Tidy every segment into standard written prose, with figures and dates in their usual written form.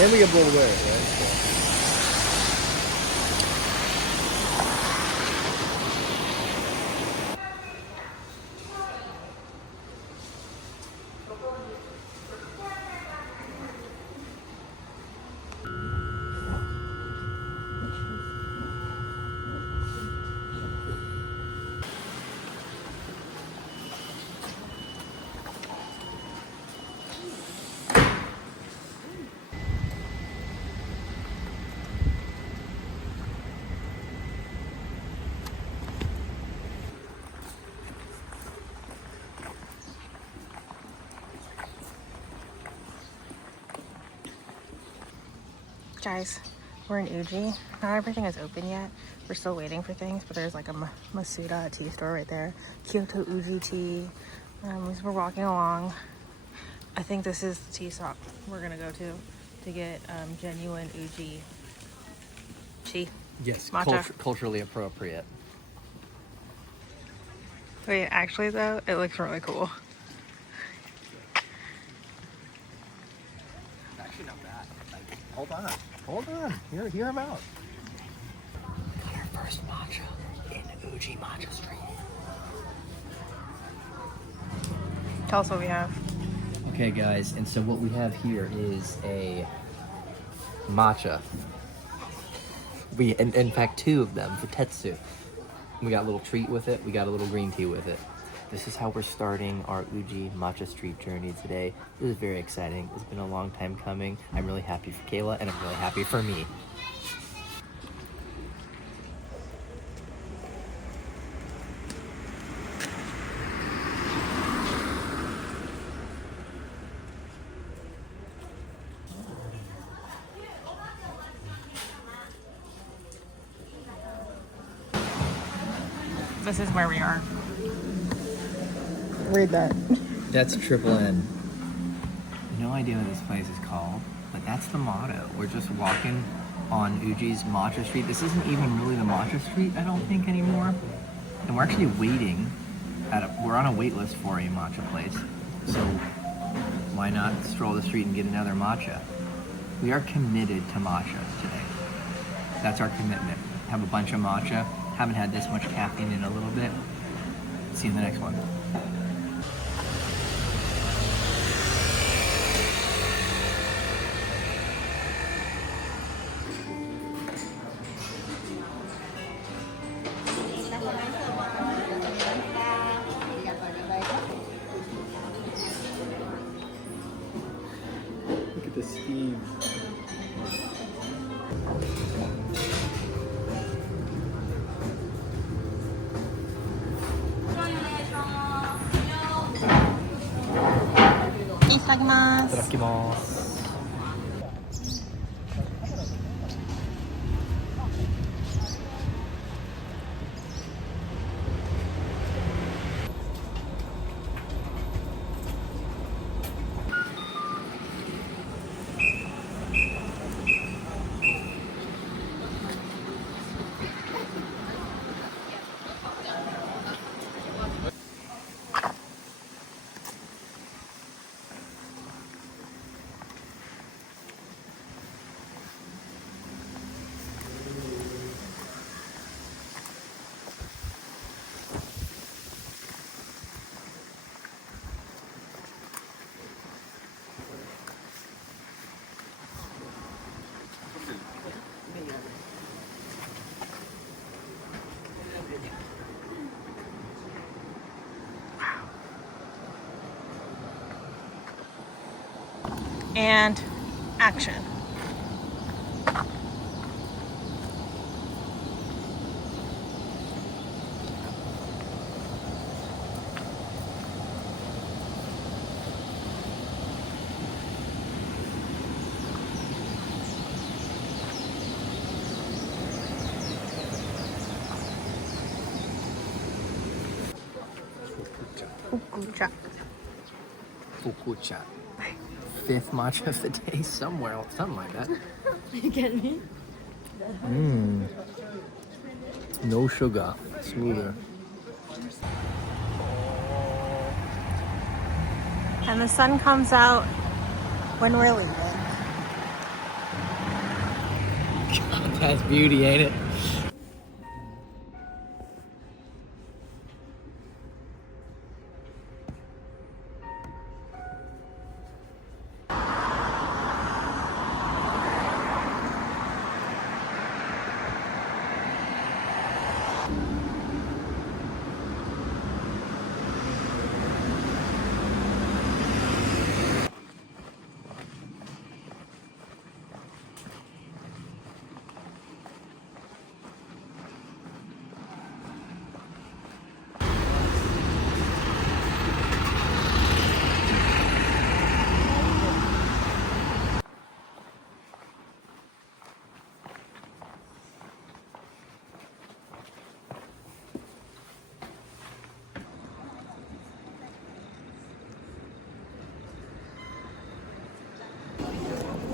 And we get blown away, right? So. Guys, we're in Uji. Not everything is open yet. We're still waiting for things, but there's like a Masuda tea store right there. Kyoto Uji tea. As we're walking along, I think this is the tea shop we're gonna go to get genuine Uji tea. Yes, Matcha. culturally appropriate. Wait, actually though, it looks really cool. Actually not bad. Like, hold on. Hear him out. Got our first matcha in Uji Matcha Street. Tell us what we have. Okay, guys, and so what we have here is a matcha. In fact, two of them for Tetsu. We got a little treat with it. We got a little green tea with it. This is how we're starting our Uji Matcha Street journey today. This is very exciting. It's been a long time coming. I'm really happy for Kayla, and I'm really happy for me. This is where we are. Read that. That's Triple N. No idea what this place is called, but that's the motto. We're just walking on Uji's Matcha Street. This isn't even really the Matcha Street, I don't think, anymore. And we're actually waiting we're on a wait list for a matcha place. So why not stroll the street and get another matcha? We are committed to matcha today. That's our commitment. Have a bunch of matcha. Haven't had this much caffeine in a little bit. See you in the next one. Look at the steam. Itadakimasu. And action. Fukucha. Fukucha. Fifth matcha of the day somewhere, something like that. You get me? No sugar, smoother. And the sun comes out when we're leaving. God, that's beauty, ain't it?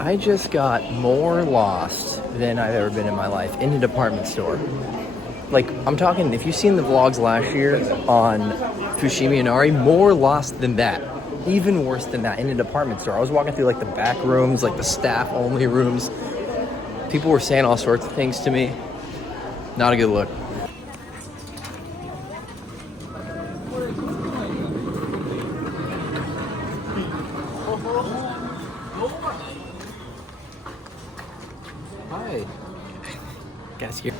I just got more lost than I've ever been in my life in a department store. Like, I'm talking, if you've seen the vlogs last year on Fushimi Inari, more lost than that. Even worse than that in a department store. I was walking through like the back rooms, like the staff only rooms. People were saying all sorts of things to me. Not a good look. Hi. Guess here.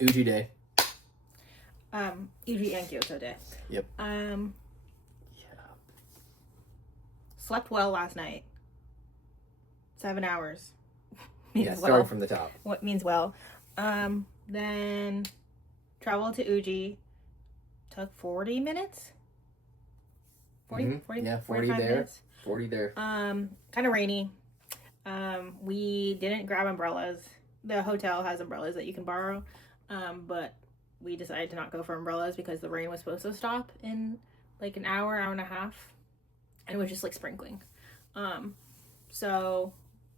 Uji Day. Uji and Kyoto day. Yep. Yeah. Slept well last night. 7 hours. Yeah, starting from the top. What means well. Then traveled to Uji. Took 40 minutes. 40, 40 yeah, 40 45 there. minutes. 40 there. Kind of rainy. We didn't grab umbrellas. The hotel has umbrellas that you can borrow. But we decided to not go for umbrellas because the rain was supposed to stop in like an hour and a half. And it was just like sprinkling. So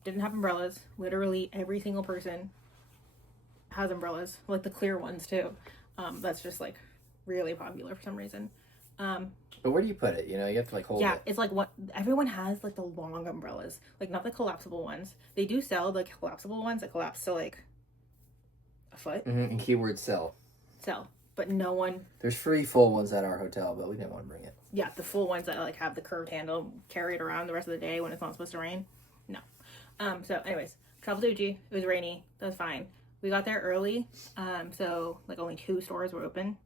didn't have umbrellas. Literally every single person has umbrellas, like the clear ones too. That's just like really popular for some reason. But where do you put it? You know, you have to like hold it. Yeah, it's like what everyone has, like the long umbrellas, like not the collapsible ones. They do sell the collapsible ones that collapse to like a foot. And keyword sell. Sell, but no one. There's free full ones at our hotel, but we didn't want to bring it. Yeah, the full ones that like have the curved handle, carry it around the rest of the day when it's not supposed to rain. No. So anyways, traveled to Uji. It was rainy. That was fine. We got there early. So like only 2 stores were open,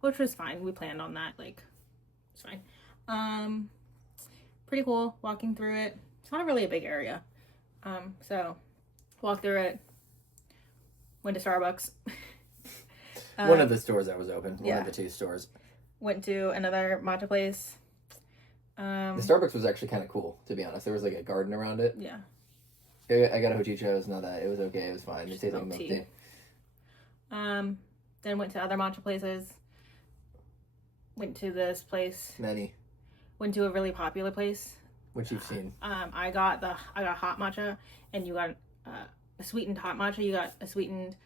which was fine. We planned on that. Like, it's fine. Pretty cool walking through it. It's not really a big area. So walked through it. Went to Starbucks. One of the stores that was open. Yeah. One of the 2 stores. Went to another matcha place. The Starbucks was actually kind of cool, to be honest. There was like a garden around it. Yeah. I got a hojicha. It was not that. It was okay. It was fine. It tasted like milk tea. Then went to other matcha places. Went to this place. Many. Went to a really popular place. Which you've seen. I got hot matcha, and you got a sweetened hot matcha. You got a sweetened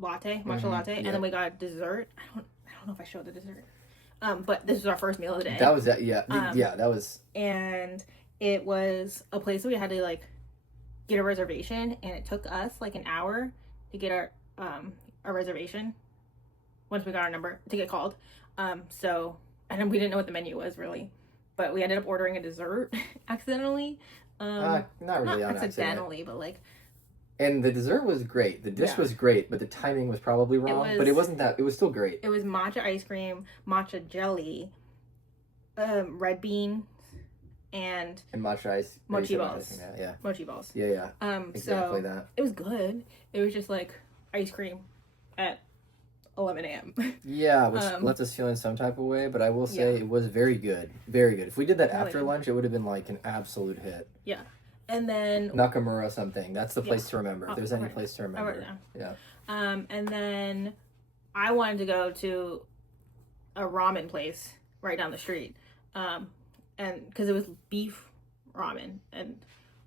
latte, matcha latte, and then we got dessert. I don't know if I showed the dessert. But this was our first meal of the day. That was that. Yeah, that was. And it was a place that we had to like get a reservation, and it took us like an hour to get our reservation. Once we got our number to get called. So and we didn't know what the menu was really, but we ended up ordering a dessert accidentally. Not really on accidentally, but like. And the dessert was great. The dish was great, but the timing was probably wrong. But it wasn't that. It was still great. It was matcha ice cream, matcha jelly, red bean, and matcha ice. Mochi balls. Yeah. Mochi balls. Yeah. Exactly so that. It was good. It was just like ice cream at 11 a.m. Yeah, which lets us feel in some type of way, but I will say it was very good. Very good. If we did that after lunch, it would have been like an absolute hit. Yeah. And then Nakamura something. That's the place to remember. If there's any place to remember. Yeah. And then I wanted to go to a ramen place right down the street. And because it was beef ramen, and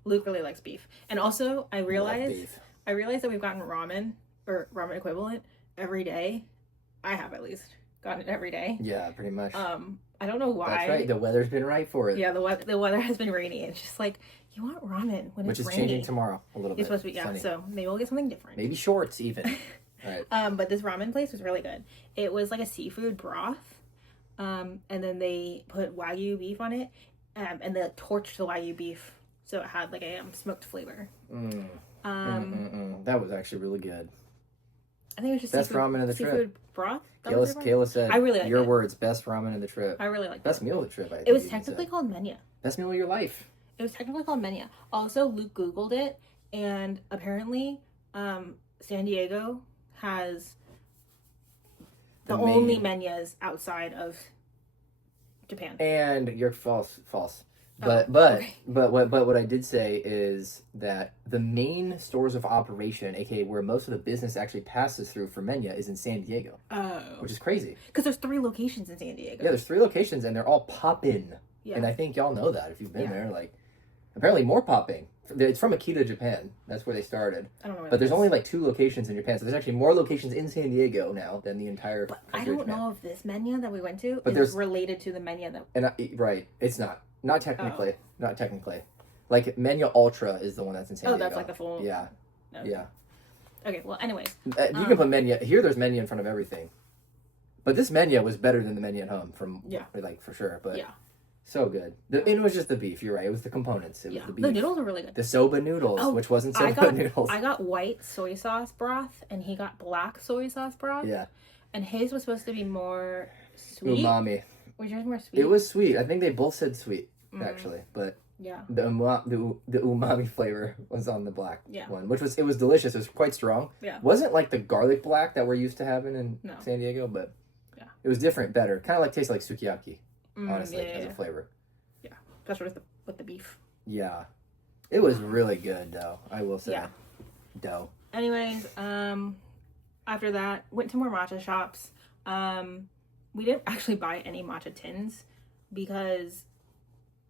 Luke really likes beef. And also I realized that we've gotten ramen or ramen equivalent every day. I have at least gotten it every day. Yeah, pretty much. I don't know why. That's right. The weather's been right for it. Yeah, the weather has been rainy. It's just like, you want ramen when it's rainy. Which is changing tomorrow a little bit. It's supposed to be, sunny. So maybe we'll get something different. Maybe shorts even. Right. But this ramen place was really good. It was like a seafood broth. And then they put Wagyu beef on it. And they torched the Wagyu beef. So it had like a smoked flavor. That was actually really good. I think it was just best ramen of the seafood trip. Broth. Kayla said, I really like your it. words, best ramen of the trip. I really like best meal of the trip. I think it was technically called menya. Best meal of your life. It was technically called menya. Also, Luke Googled it, and apparently, San Diego has the only menyas outside of Japan. And you're false. But what I did say is that the main stores of operation, aka where most of the business actually passes through for Menya, is in San Diego. Oh. Which is crazy. Because there's 3 locations in San Diego. Yeah, there's 3 locations and they're all pop-in. Yeah. And I think y'all know that if you've been there. Like, apparently more popping. It's from Akita, Japan. That's where they started. I don't know where but there's only like 2 locations in Japan, so there's actually more locations in San Diego now than the entire country I don't know if this menya that we went to is related to the menya that... Right, it's not. Not technically. Not technically. Like, Menya Ultra is the one that's in San Diego. Oh, that's like the full... Yeah. No. Yeah. Okay, well, anyways. You can put Menya... Here, there's Menya in front of everything. But this Menya was better than the Menya at home, like, for sure. But so good. It was just the beef, you're right. It was the components. It was the beef. The noodles were really good. The soba noodles, which wasn't soba noodles. I got white soy sauce broth, and he got black soy sauce broth. Yeah. And his was supposed to be more sweet. Umami. Was yours more sweet? It was sweet. I think they both said sweet, actually. But the umami flavor was on the black one, which was delicious. It was quite strong. Yeah. Wasn't like the garlic black that we're used to having in San Diego, but it was different, better. Kind of like tasted like sukiyaki, honestly, as a flavor. Yeah. Especially with the beef. Yeah. It was really good, though, I will say. Yeah. Anyways, after that, went to more matcha shops. We didn't actually buy any matcha tins because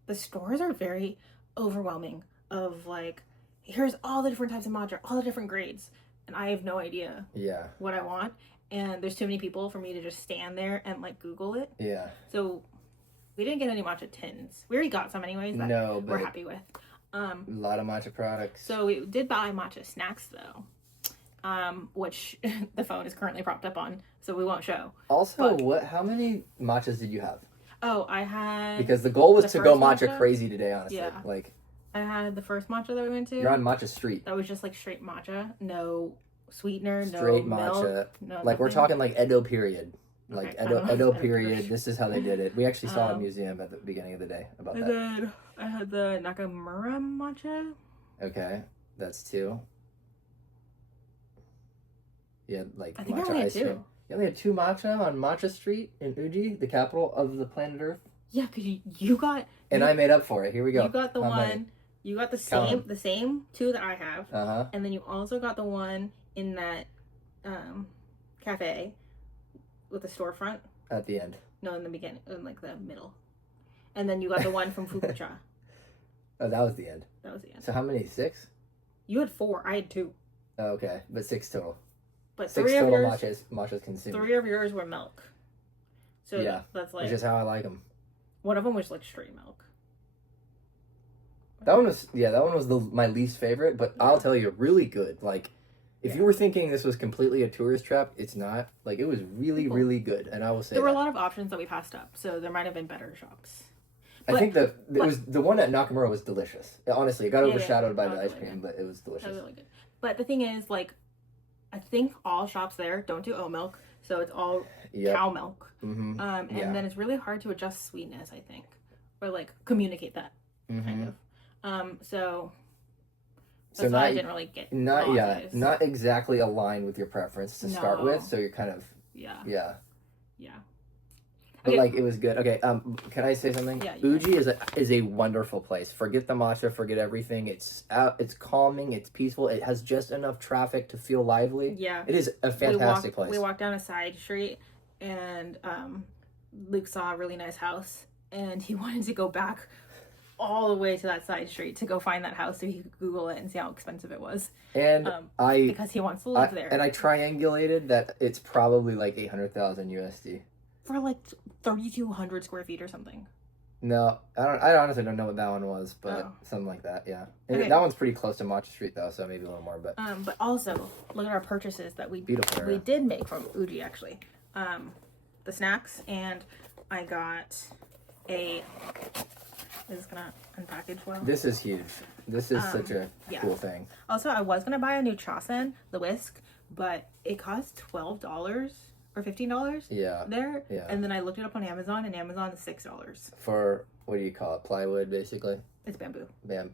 the stores are very overwhelming of like, here's all the different types of matcha, all the different grades, and I have no idea what I want, and there's too many people for me to just stand there and like Google it. Yeah. So we didn't get any matcha tins. We already got some anyways that we're happy with. A lot of matcha products. So we did buy matcha snacks though. Which the phone is currently propped up on, so we won't show. Also, how many matchas did you have? Oh, I had... Because the goal was to go matcha crazy today, honestly. Yeah. Like, I had the first matcha that we went to. You're on Matcha Street. That was just like straight matcha. No sweetener, straight no matcha. Milk, no like, nothing. We're talking like Edo period. Like, okay, Edo period. This is how they did it. We actually saw a museum at the beginning of the day about that. I had the Nakamura matcha. Okay, that's 2. Yeah, like I think matcha I only had ice cream. 2. You only had 2 matcha on Matcha Street in Uji, the capital of the planet Earth. Yeah, because you got... And I made up for it. Here we go. You got the one... You got the same 2 that I have. Uh-huh. And then you also got the one in that cafe with the storefront. At the end. No, in the beginning. In like the middle. And then you got the one from Fukucha. Oh, that was the end. That was the end. So how many? 6? You had 4. I had 2. Oh, okay. But 6 total. But 6 3 of total yours, matchas consumed. 3 of yours were milk. So that's like... Which is how I like them. One of them was like straight milk. That one was my least favorite, but I'll tell you, really good. Like, if you were thinking this was completely a tourist trap, it's not. Like, it was really, really good, and I will say there were a lot of options that we passed up, so there might have been better shops. I think it was the one at Nakamura was delicious. Honestly, it got overshadowed by the ice cream, but it was delicious. That was really good. But the thing is, like, I think all shops there don't do oat milk, so it's all cow milk. Mm-hmm. And then it's really hard to adjust sweetness, I think, or like communicate that kind of. So that's why I didn't really get not exactly aligned with your preference to start with. So you're kind of Yeah. Yeah. Yeah. But Okay. like it was good. Okay, can I say something? Yeah, you Uji is a wonderful place. Forget the matcha, forget everything. It's calming, it's peaceful. It has just enough traffic to feel lively. Yeah. It is a fantastic place. We walked down a side street, and Luke saw a really nice house, and he wanted to go back all the way to that side street to go find that house so he could Google it and see how expensive it was. And because he wants to live there. And I triangulated that it's probably like 800,000 USD. For like 3,200 square feet or something. No, I honestly don't know what that one was, but something like that, yeah. And that one's pretty close to Matcha Street though, so maybe a little more. But also look at our purchases that we Beautiful did make from Uji actually. The snacks, and I got a. Is this gonna unpackage well? This is huge. This is such a cool thing. Also, I was gonna buy a new Chasen, the whisk, but it cost $12 or $15. Yeah. There. Yeah. And then I looked it up on Amazon, and Amazon is $6. For what do you call it? Plywood, basically. It's bamboo.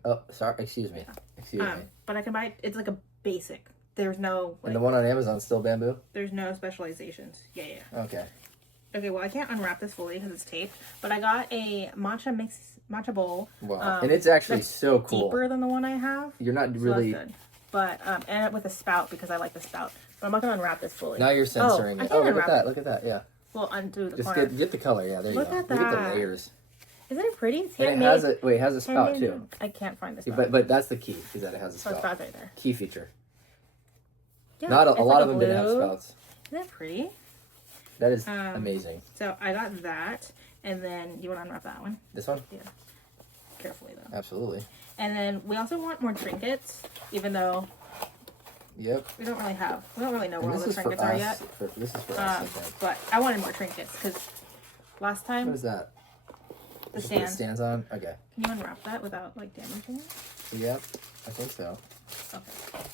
Oh, sorry. Excuse me. Excuse me. But I can buy it. It's like a basic. There's no. And the one on Amazon is still bamboo. There's no specializations. Yeah. Okay. Okay. Well, I can't unwrap this fully because it's taped. But I got a matcha bowl. Wow. And it's actually so cool. Deeper than the one I have. You're not really. That's good. But and with a spout because I like the spout. But I'm not gonna unwrap this fully. Now you're censoring it. Oh, look at that! Look at that! Yeah. Well, undo the Just corner. get the color. Yeah, there you go. Look at Look at the that. layers. Isn't it pretty? It's And handmade. it has a spout handmade. too. I can't find the spout. But that's the key, is that it has a Oh, spout. spout's right there. Key feature. Yeah, Not a it's lot like of them didn't have blue. spouts. Isn't that pretty? That is amazing. So I got that, and then you want to unwrap that one? This one? Yeah. Carefully though. Absolutely. And then we also want more trinkets, even though Yep. we don't really know And where all this the is for trinkets are us. yet. This is for us, I think. But I wanted more trinkets because last time What is that? the Just put stand. stands on? Okay. Can you unwrap that without like damaging it? Yep. I think so. Okay.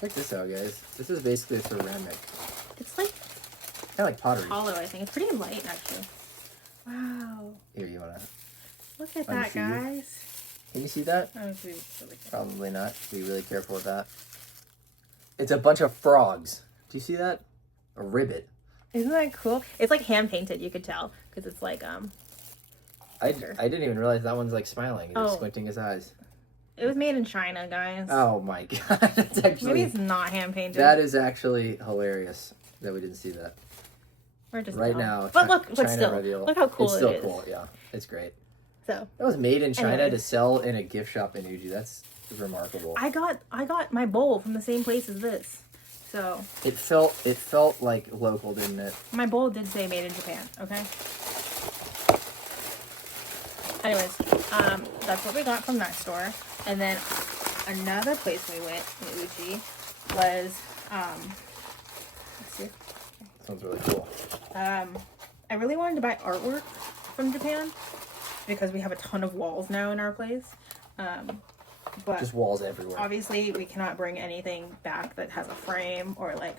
Check this out, guys. This is basically a ceramic. It's like Kind of like pottery. hollow, I think. It's pretty light actually. Wow. Here, you want to... Look at that, Unsee. guys. Can you see that? Oh, it's really cool. Probably not. Be really careful with that. It's a bunch of frogs. Do you see that? A ribbit. Isn't that cool? It's like hand painted, you could tell, because it's like I didn't even realize that one's like smiling. He's squinting his eyes. It was made in China, guys. Oh my god. That's actually... Maybe it's not hand painted. That is actually hilarious that we didn't see that. We're just Right now, but look, but China still, reveal. look how cool it's it still is. cool, yeah. It's great. So That was made in China Anyway. to sell in a gift shop in Uji. That's remarkable. I got my bowl from the same place as this. So It felt like local, didn't it? my bowl did say made in Japan. Okay. Anyways, that's what we got from that store, and then another place we went in Uji was let's see. This one's really cool. I really wanted to buy artwork from Japan because we have a ton of walls now in our place. But Just walls everywhere. obviously we cannot bring anything back that has a frame or like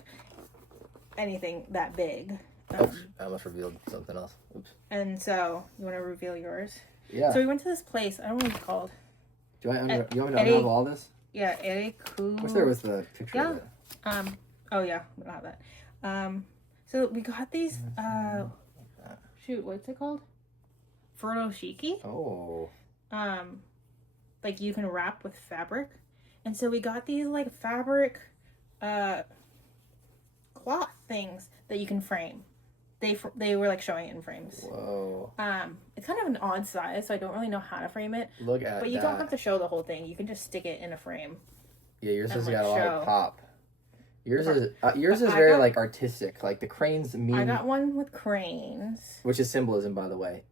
anything that big. Oops, I almost revealed something else. Oops. And so you want to reveal yours? Yeah. So we went to this place. I don't know what it's called. Do you want me to Eddie- unravel all this? Yeah, Eriku. Wish there was the picture of Yeah. it. Oh yeah, we don't have that. So we got these. Shoot, what's it called? Furoshiki. Oh. Like you can wrap with fabric, and so we got these like fabric, cloth things that you can frame. They were like showing it in frames. Whoa. It's kind of an odd size, so I don't really know how to frame it. Look at that. But you don't have to show the whole thing. You can just stick it in a frame. Yeah, yours has and, got a like, lot of show. pop. Yours is I very got- like artistic. Like the cranes mean, I got one with cranes. which is symbolism, by the way.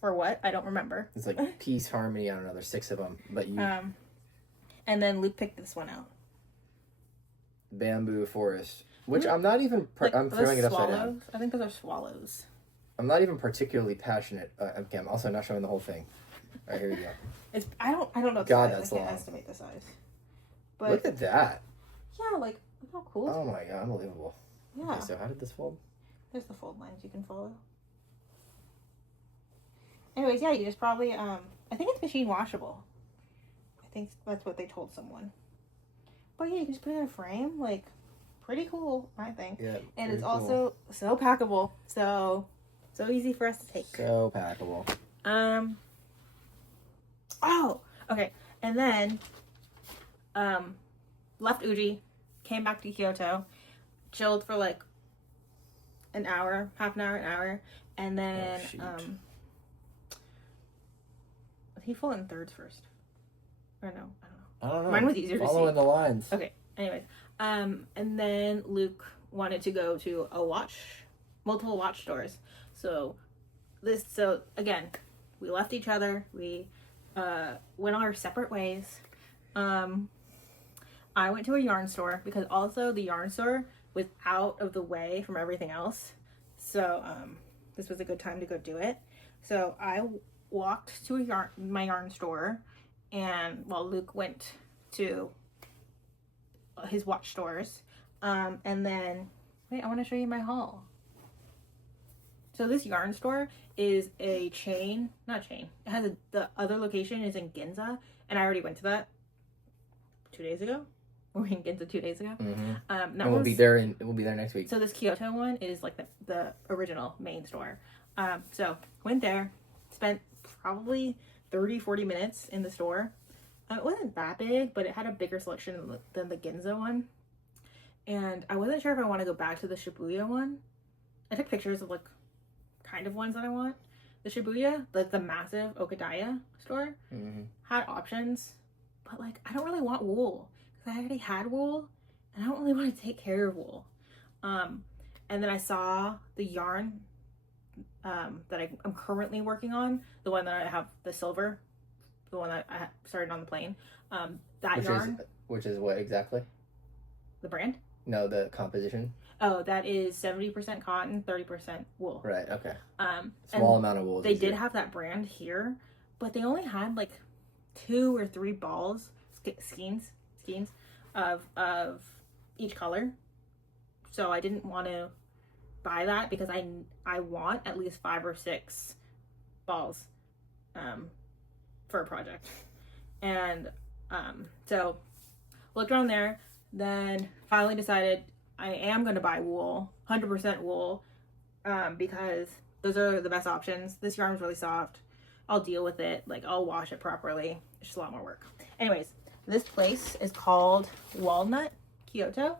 For what? I don't remember. It's like peace, harmony. I don't know. There's 6 of them, but you And then Luke picked this one out. bamboo forest, which I'm not even. Like, I'm are those throwing it upside swallows? down. I think those are swallows. I'm not even particularly passionate. Okay, I'm also not showing the whole thing. All right, here we go. It's I don't know the God, size. that's I can't long. estimate the size. But Look at that. yeah, like look how cool. Oh my god, unbelievable. Yeah. Okay, so how did this fold? There's the fold lines you can follow. Anyways, yeah, you just probably I think it's machine washable. I think that's what they told someone. But yeah, you can just put it in a frame, like pretty cool, I think. Yeah. And it's cool. also so packable. So easy for us to take. So packable. Oh, okay. And then left Uji, came back to Kyoto, chilled for like an hour, half an hour, and then he flew in thirds first. Or no, I don't know. Mine was easier to see. Following the lines. Okay. Anyways, and then Luke wanted to go to multiple watch stores. So again, we left each other. We went our separate ways. I went to a yarn store because also the yarn store was out of the way from everything else. So this was a good time to go do it. So I walked to my yarn store, and while Luke went to his watch stores, and then wait, I want to show you my haul. So this yarn store is a chain, not chain. It has the other location is in Ginza, and I already went to that 2 days ago. We were in Ginza 2 days ago. Mm-hmm. And we'll be there next week. So this Kyoto one is like the original main store. So went there, spent probably 30-40 minutes in the store. It wasn't that big, but it had a bigger selection than the Ginza one. And I wasn't sure if I want to go back to the Shibuya one. I took pictures of like kind of ones that I want. The Shibuya, like the massive Okadaya store, had options, but like I don't really want wool because I already had wool, and I don't really want to take care of wool. And then I saw the yarn that I'm currently working on, the one that I have the silver, the one that I started on the plane. Which is what exactly? The brand? No, the composition. Oh, that is 70% cotton, 30% wool. Right. Okay. Small amount of wool. They did have that brand here, but they only had like 2 or 3 balls, skeins of each color. So I didn't want to buy that because I want at least 5 or 6 balls for a project. And so looked around there, then finally decided I am going to buy wool, 100% wool, because those are the best options. This yarn is really soft. I'll deal with it. Like, I'll wash it properly. It's just a lot more work. Anyways, this place is called Walnut Kyoto,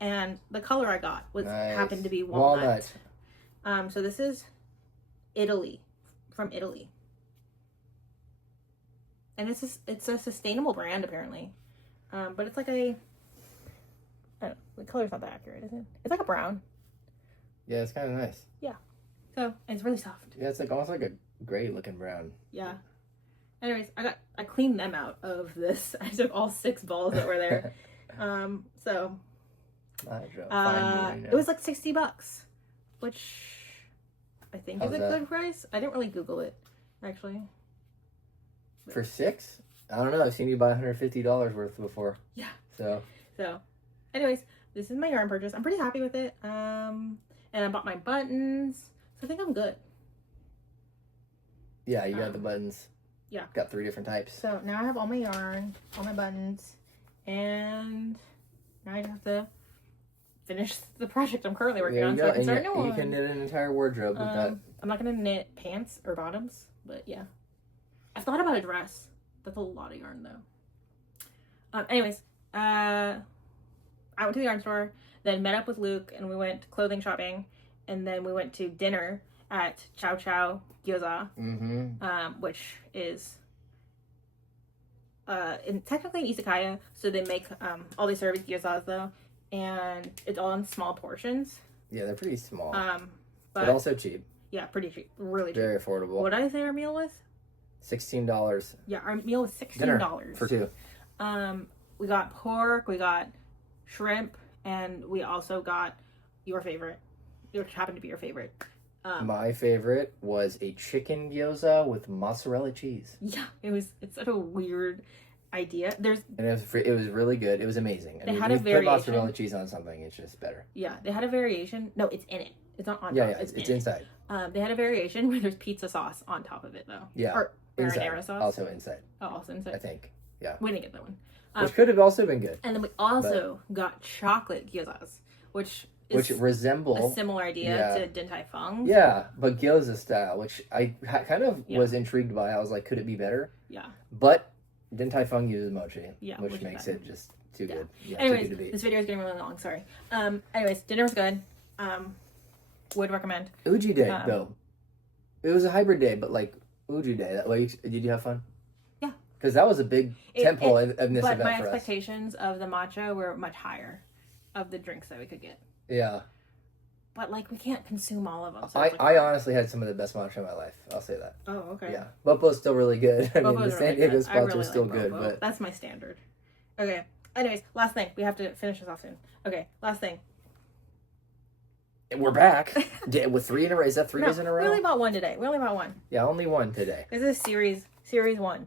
and the color I got happened to be walnut. So this is Italy, from Italy. And it's a sustainable brand, apparently. But it's like I don't know, the color's not that accurate, is it? It's like a brown. Yeah, it's kind of nice. Yeah. So, and it's really soft. Yeah, it's like almost like a gray looking brown. Yeah. Anyways, I cleaned them out of this. I took all 6 balls that were there. So it was like $60, which I think is a good price. I didn't really Google it, actually. For 6? I don't know. I've seen you buy $150 worth before. Yeah. So, anyways, this is my yarn purchase. I'm pretty happy with it. And I bought my buttons, so I think I'm good. Yeah, you got the buttons. Yeah. Got 3 different types. So now I have all my yarn, all my buttons, and now I just have to finish the project I'm currently working on. So I can start a new one. You can knit an entire wardrobe with that. I'm not gonna knit pants or bottoms, but yeah. I've thought about a dress. That's a lot of yarn though. Anyways, I went to the yarn store, then met up with Luke, and we went clothing shopping, and then we went to dinner at Chow Chow Gyoza, which is technically in Izakaya, so they make all they serve is gyozas though, and it's all in small portions. Yeah, they're pretty small, but also cheap. Yeah, pretty cheap, really cheap. Very affordable. What did I say our meal was? $16. Yeah, our meal was $16 for 2. We got pork, we got shrimp, and we also got your favorite, which happened to be your favorite. My favorite was a chicken gyoza with mozzarella cheese. Yeah, it's such a weird idea. And it was really good. It was amazing. They had a variation. Put mozzarella cheese on something, it's just better. Yeah, they had a variation. No, it's in it. It's not on top. Yeah, it's inside. They had a variation where there's pizza sauce on top of it though. Yeah. Or marinara sauce. Also inside. Oh, also inside. I think. Yeah. We didn't get that one. Which could have also been good. And then we also got chocolate gyozas, which resemble a similar idea to Din Tai Fung's. Yeah, but gyoza style, which I kind of was intrigued by. I was like, could it be better? Yeah. But Din Tai Fung uses mochi, which makes it just too good. Yeah, anyways, too good to beat. This video is getting really long. Sorry. Anyways, dinner was good. Would recommend. Uji day though. It was a hybrid day, but like Uji day. That way, did you have fun? Yeah. Because that was a big temple in this event for us. But my expectations of the matcha were much higher, of the drinks that we could get. Yeah. But like we can't consume all of them. So I honestly had some of the best matcha in my life. I'll say that. Oh, okay. Yeah, Bopo's still really good. I mean, the San Diego really spots are still good, but that's my standard. Okay. Anyways, last thing. We have to finish this off soon. Okay, last thing. We're back with 3 in a row. Is that 3 days in a row? We only bought one today. We only bought one. Yeah, only one today. This is series 1.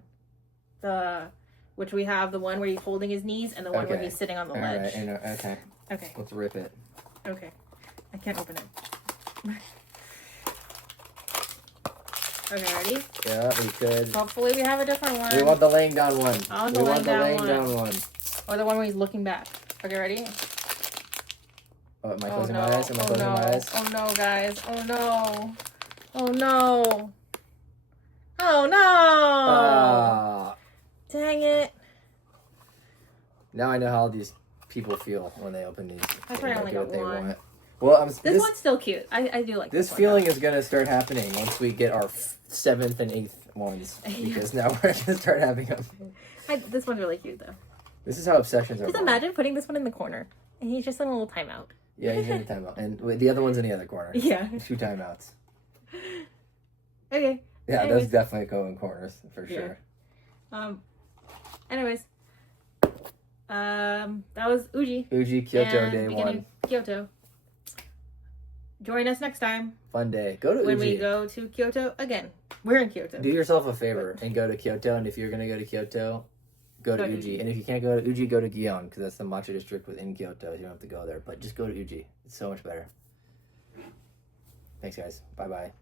Which we have the one where he's holding his knees and the one where he's sitting on the ledge. Okay. Okay. Let's rip it. Okay. I can't open it. Okay, ready? Yeah, we could. Hopefully we have a different one. We want the laying down one. We want the laying down one. Or the one where he's looking back. Okay, ready? Oh, am I closing my eyes? Am I closing my eyes? Oh no, guys. Oh no. Oh no. Oh no. Dang it. Now I know how these people feel when they open these. That's why I only got one. Well, this one's still cute. I do like this feeling is going to start happening once we get our 7th and 8th ones. Because now we're going to start having them. This one's really cute, though. This is how obsessions are. Just imagine putting this one in the corner. And he's just in a little timeout. Yeah, he's in a timeout. And the other one's in the other corner. Yeah. 2 timeouts. Okay. Yeah, those definitely go in corners, for sure. Anyways. That was Uji. Uji, Kyoto, day 1. Kyoto. Join us next time. Fun day. Go to Uji. When we go to Kyoto again. We're in Kyoto. Do yourself a favor and go to Kyoto. And if you're going to go to Kyoto, go to Uji. And if you can't go to Uji, go to Gion, because that's the matcha district within Kyoto. You don't have to go there. But just go to Uji. It's so much better. Thanks, guys. Bye-bye.